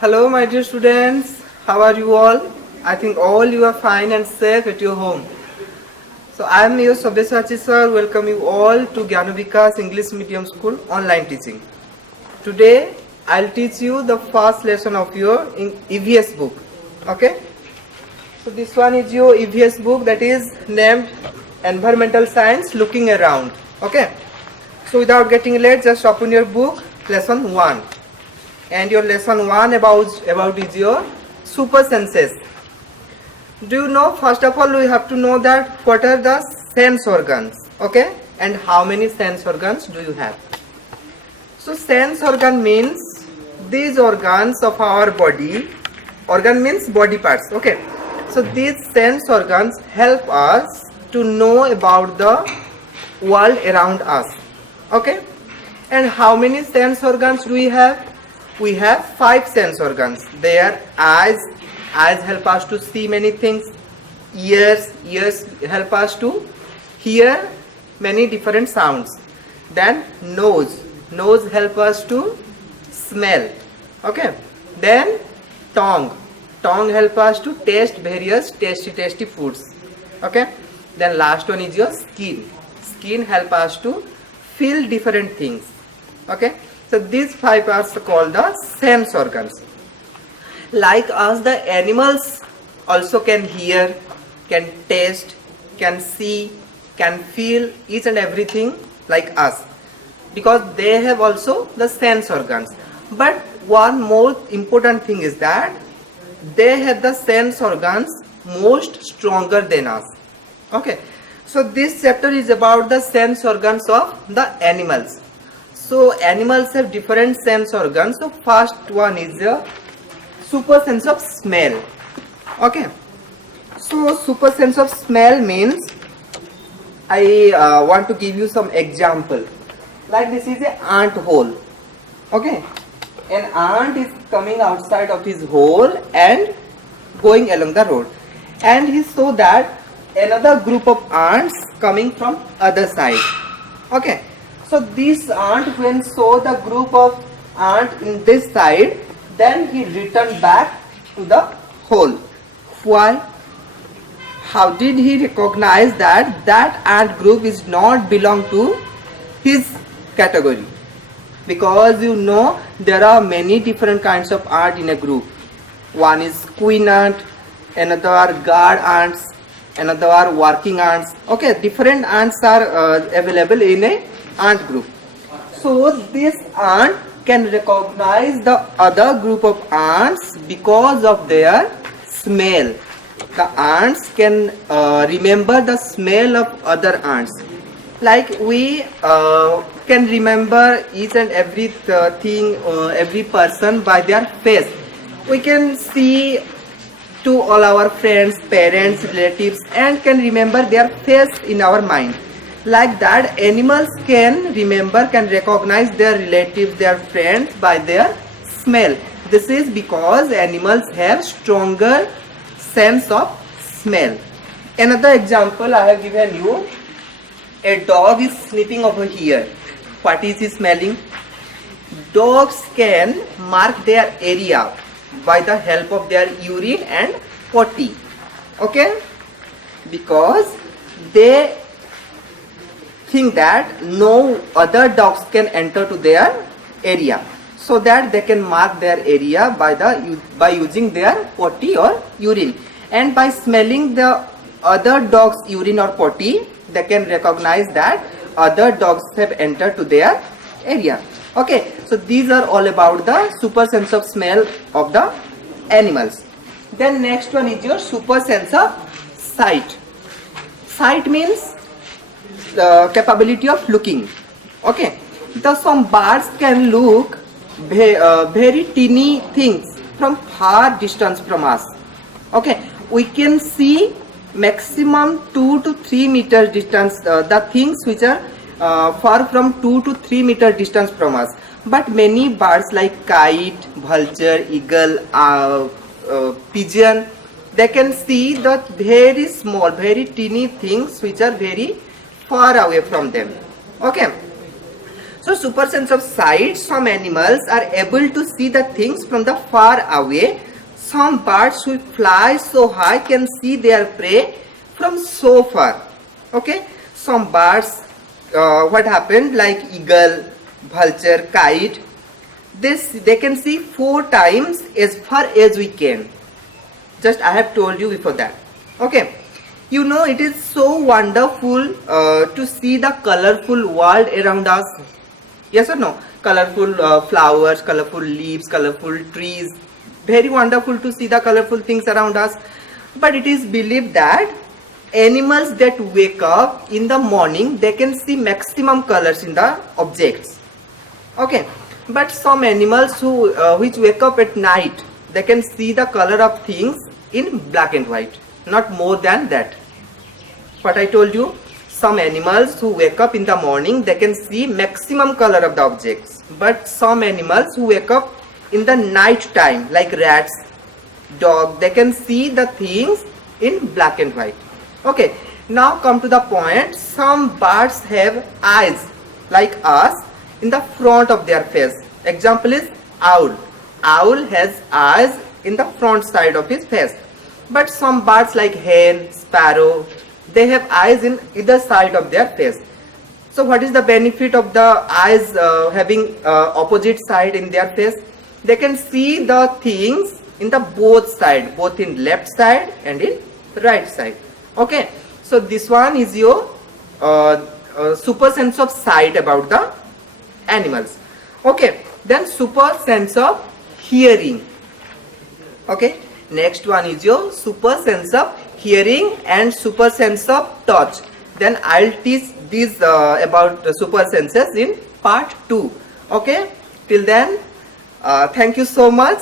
Hello my dear students, how are you all? I think all you are fine and safe at your home. So I am your Sabyasachi sir, welcome you all to Gyanavikas English Medium School online teaching. Today I'll teach you the first lesson of your EVS book. Okay? So this one is your EVS book that is named Environmental Science Looking Around. Okay? So without getting late, just open your book, lesson 1. And your lesson 1 about is your super senses. Do you know, first of all we have to know that what are the sense organs, okay, and how many sense organs do you have. So sense organ means these organs of our body. Organ means body parts, okay. So these sense organs help us to know about the world around us, okay. And how many sense organs do we have? We have 5 sense organs. They are eyes help us to see many things. Ears help us to hear many different sounds. Then nose help us to smell. Okay. Then tongue help us to taste various tasty foods. Okay. Then last one is your skin help us to feel different things. Okay. So these 5 parts are called the sense organs. Like us, the animals also can hear, can taste, can see, can feel each and everything like us, because they have also the sense organs. But one more important thing is that they have the sense organs most stronger than us. Okay. So this chapter is about the sense organs of the animals. So animals have different sense organs. So first one is the super sense of smell. Okay. So super sense of smell means, I want to give you some example. Like this is an ant hole. Okay. An ant is coming outside of his hole and going along the road. And he saw that another group of ants coming from other side. Okay. So this ant, when saw the group of ant in this side, then he returned back to the hole. Why? How did he recognize that that ant group is not belong to his category? Because you know there are many different kinds of ant in a group. One is queen ant, another are guard ants, another are working ants. Okay, different ants are available in a ant group. So this ant can recognize the other group of ants because of their smell. The ants can remember the smell of other ants. Like we can remember each and every thing, every person by their face. We can see to all our friends, parents, relatives, and can remember their face in our mind. Like that, animals can remember, can recognize their relatives, their friends by their smell. This is because animals have stronger sense of smell. Another example I have given you. A dog is sniffing over here. What is he smelling? Dogs can mark their area by the help of their urine and potty. Okay? Because they think that no other dogs can enter to their area, so that they can mark their area by using their potty or urine, and by smelling the other dog's urine or potty, they can recognize that other dogs have entered to their area. Okay, so these are all about the super sense of smell of the animals. Then next one is your super sense of sight. Sight means the capability of looking. Okay, some birds can look very teeny things from far distance from us. Okay, we can see maximum 2 to 3 meters distance, the things which are far from 2 to 3 meter distance from us. But many birds like kite, vulture, eagle, pigeon, they can see the very small, very teeny things which are very far away from them. Okay. So super sense of sight, some animals are able to see the things from the far away. Some birds who fly so high can see their prey from so far. Okay, some birds, what happened, like eagle, vulture, kite, they can see 4 times as far as we can. Just I have told you before that. Okay, you know, it is so wonderful to see the colorful world around us. Yes or no? Colorful flowers, colorful leaves, colorful trees. Very wonderful to see the colorful things around us. But it is believed that animals that wake up in the morning, they can see maximum colors in the objects. Okay, but some animals who which wake up at night, they can see the color of things in black and white, not more than that. What I told you, some animals who wake up in the morning, they can see maximum color of the objects, but some animals who wake up in the night time, like rats, dog, they can see the things in black and white. Okay, now come to the point. Some birds have eyes like us in the front of their face. Example is owl. Owl has eyes in the front side of his face. But some birds like hen, sparrow, they have eyes in either side of their face. So what is the benefit of the eyes having opposite side in their face? They can see the things in the both side, both in left side and in right side. Okay, so this one is your super sense of sight about the animals. Okay, then super sense of hearing. Okay, next one is your super sense of hearing and super sense of touch. Then I'll teach these about the super senses in part 2. Okay, till then, thank you so much.